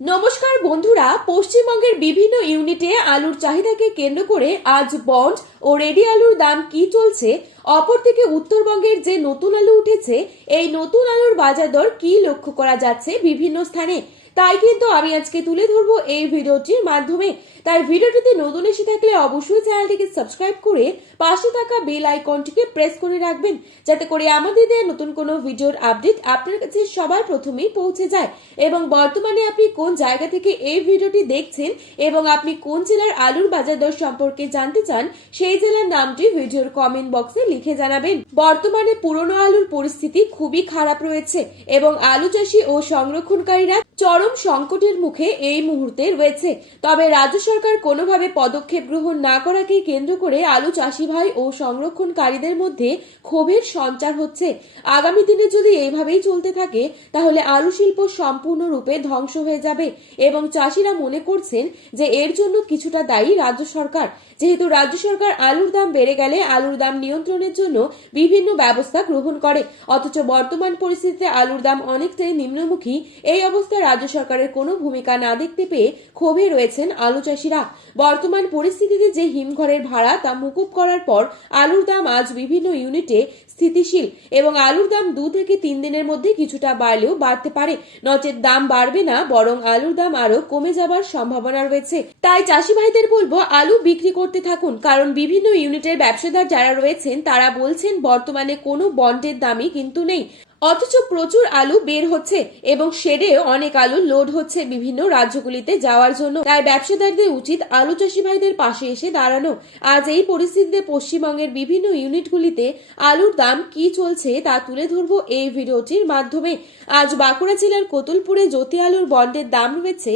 নমস্কার বন্ধুরা, পশ্চিমবঙ্গের বিভিন্ন ইউনিটে আলুর চাহিদাকে কেন্দ্র করে আজ বন্ড ও রেডি আলুর দাম কি চলছে, অপরদিকে উত্তরবঙ্গের যে নতুন আলু উঠেছে এই নতুন আলুর বাজার দর কি লক্ষ্য করা যাচ্ছে বিভিন্ন স্থানে, তাই কিন্তু আমি আজকে তুলে ধরবো এই ভিডিওটির মাধ্যমে। তাই ভিডিওটিতে নতুন এসে থাকলে অবশ্যই চ্যানেলটিকে সাবস্ক্রাইব করে পাশে থাকা বেল আইকনটিকে প্রেস করে রাখবেন, যাতে করে আমাদের দেওয়া নতুন কোনো ভিডিওর আপডেট আপনার কাছে সবার প্রথমেই পৌঁছে যায়। এবং বর্তমানে আপনি কোন জায়গা থেকে এই ভিডিওটি দেখছেন এবং আপনি কোন জেলার আলুর বাজার দর সম্পর্কে জানতে চান, সেই জেলার নামটি ভিডিওর কমেন্ট বক্সে লিখে জানাবেন। বর্তমানে পুরনো আলুর পরিস্থিতি খুবই খারাপ রয়েছে এবং আলু চাষি ও সংরক্ষণকারীরা চরম সংকটের মুখে এই মুহূর্তে রয়েছে। তবে রাজ্য সরকার কোনোভাবে পদক্ষেপ গ্রহণ না করাকে কেন্দ্র করে আলু চাষি ভাই ও সংরক্ষণকারীদের মধ্যে ক্ষোভের সঞ্চার হচ্ছে। আগামী দিনে যদি এইভাবেই চলতে থাকে তাহলে আলু শিল্প সম্পূর্ণরূপে ধ্বংস হয়ে যাবে এবং চাষিরা মনে করছেন যে এর জন্য কিছুটা দায়ী রাজ্য সরকার। যেহেতু রাজ্য সরকার আলুর দাম বেড়ে গেলে আলুর দাম নিয়ন্ত্রণের জন্য বিভিন্ন ব্যবস্থা গ্রহণ করে, অথচ বর্তমান পরিস্থিতিতে আলুর দাম অনেকটাই নিম্নমুখী। এই অবস্থায় রাজ্য সরকারের কোনো ভূমিকা না দেখতে পেয়ে ক্ষোভে রয়েছেন আলু চাষিরা। বর্তমান পরিস্থিতিতে যে হিমঘরের ভাড়া তা মুকুব করার পর আলুর দাম আজ বিভিন্ন ইউনিটে স্থিতিশীল এবং আলুর দাম 2 থেকে 3 দিনের মধ্যে কিছুটা বাড়লেও বাড়তে পারে, নচেত দাম বাড়বে না, বরং আলুর দাম আরো কমে যাবার সম্ভাবনা রয়েছে। তাই চাষি ভাইদের বলবো আলু বিক্রি করতে থাকুন, কারণ বিভিন্ন ইউনিটের ব্যবসাদার যারা রয়েছেন তারা বলছেন বর্তমানে কোনো বন্ডের দামই কিন্তু নেই, অথচ প্রচুর আলু বের হচ্ছে এবং শেডেও অনেক আলু লোড হচ্ছে বিভিন্ন রাজ্যগুলিতে যাওয়ার জন্য। তাই ব্যবসাদারদের উচিত আলু চাষি ভাইদের পাশে এসে দাঁড়ানো। আজ এই পরিস্থিতিতে পশ্চিমবঙ্গের বিভিন্ন ইউনিটগুলিতে আলুর দাম কি চলছে তা তুলে ধরবো এই ভিডিওটির মাধ্যমে। আজ বাঁকুড়া জেলার কোতুলপুরে জ্যোতি আলুর বন্ডের দাম রয়েছে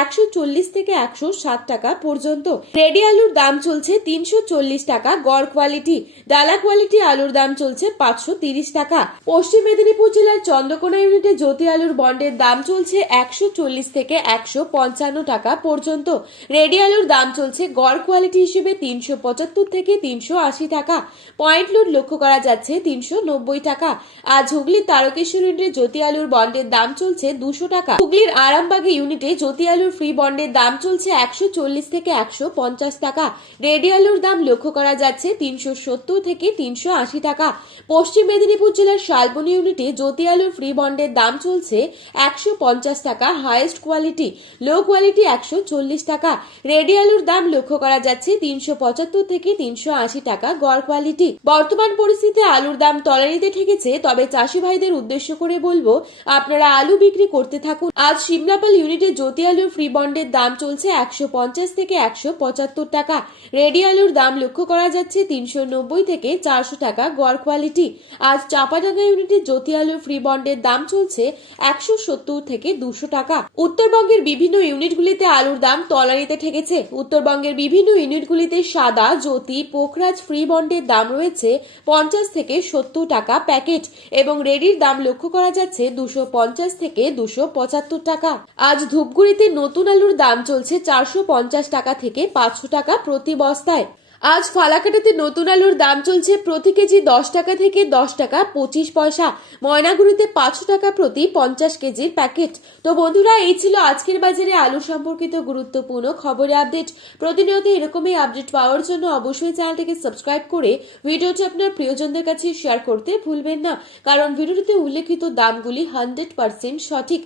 140 থেকে 160 টাকা পর্যন্ত। রেডি আলুর দাম চলছে 340 টাকা গড় কোয়ালিটি। ডালা কোয়ালিটি আলুর দাম চলছে 530 টাকা। পশ্চিম মেদিনীপুর জেলার চন্দ্রকোনা ইউনিটে জ্যোতি আলুর বন্ডের দাম চলছে 140 থেকে 155 টাকা পর্যন্ত। রেডি আলুর দাম চলছে গড় কোয়ালিটি হিসেবে 375 থেকে 380 টাকা। পয়েন্ট লোড লক্ষ্য করা যাচ্ছে 390 টাকা। আজ হুগলির তারকেশ্বর ইউনিটে জ্যোতি আলুর বন্ডের দাম চলছে 200 টাকা। হুগলির আরামবাগে ইউনিটে জ্যোতি আলুর ফ্রি বন্ডের দাম চলছে 140 থেকে 150 টাকা। রেডি আলুর দাম লক্ষ্য করা যাচ্ছে 370 থেকে 380 টাকা। পশ্চিম মেদিনীপুর জেলার শালবনী ইউনিটে জ্যোতি আলুর ফ্রি বন্ডের দাম চলছে 150 টাকা হাইয়েস্ট কোয়ালিটি, লো কোয়ালিটি 140 টাকা। রেডি আলুর দাম লক্ষ্য করা যাচ্ছে 375 থেকে 380 টাকা গড় কোয়ালিটি। বর্তমান পরিস্থিতিতে আলুর দাম তলানিতে ঠেকেছে, তবে চাষি ভাইদের উদ্দেশ্য করে বলবো আপনারা আলু বিক্রি করতে থাকুন। আজ সিমলাপাল ইউনিটে জ্যোতি আলুর ফ্রি বন্ডের দাম চলছে 150 থেকে 175 টাকা। রেডি আলুর দাম লক্ষ্য করা যাচ্ছে 390 থেকে 400 টাকা গড় কোয়ালিটি। আজ চাপাডাঙ্গা ইউনিটে জ্যোতি আলুর ফ্রি বন্ডের দাম চলছে 170 থেকে 200 টাকা। উত্তরবঙ্গের বিভিন্ন ইউনিটগুলিতে আলুর দাম তলানিতে ঠেকেছে। উত্তরবঙ্গের বিভিন্ন ইউনিটগুলিতে সাদা, জ্যোতি, পোখরাজ ফ্রি বন্ডের দাম রয়েছে 50 থেকে 70 টাকা প্যাকেট এবং রেডির দাম লক্ষ্য করা যাচ্ছে 250 থেকে 275 টাকা। আজ ধূপগুড়িতে নতুন আলুর দাম চলছে 450 টাকা থেকে 500 টাকা প্রতি বস্তায়। আজ ফালাকাটাতে নতুন আলুর দাম চলছে প্রতি কেজি 10 টাকা থেকে 10 টাকা 25 পয়সা। ময়নাগুড়িতে 500 টাকা প্রতি 50 কেজির প্যাকেট। তো বন্ধুরা, এই ছিল আজকের বাজারে আলু সম্পর্কিত গুরুত্বপূর্ণ খবরের আপডেট। প্রতিনিয়ত এরকমই আপডেট পাওয়ার জন্য অবশ্যই চ্যানেলটিকে সাবস্ক্রাইব করে ভিডিওটি আপনার প্রিয়জনদের কাছে শেয়ার করতে ভুলবেন না, কারণ ভিডিওটিতে উল্লেখিত দামগুলি 100% সঠিক।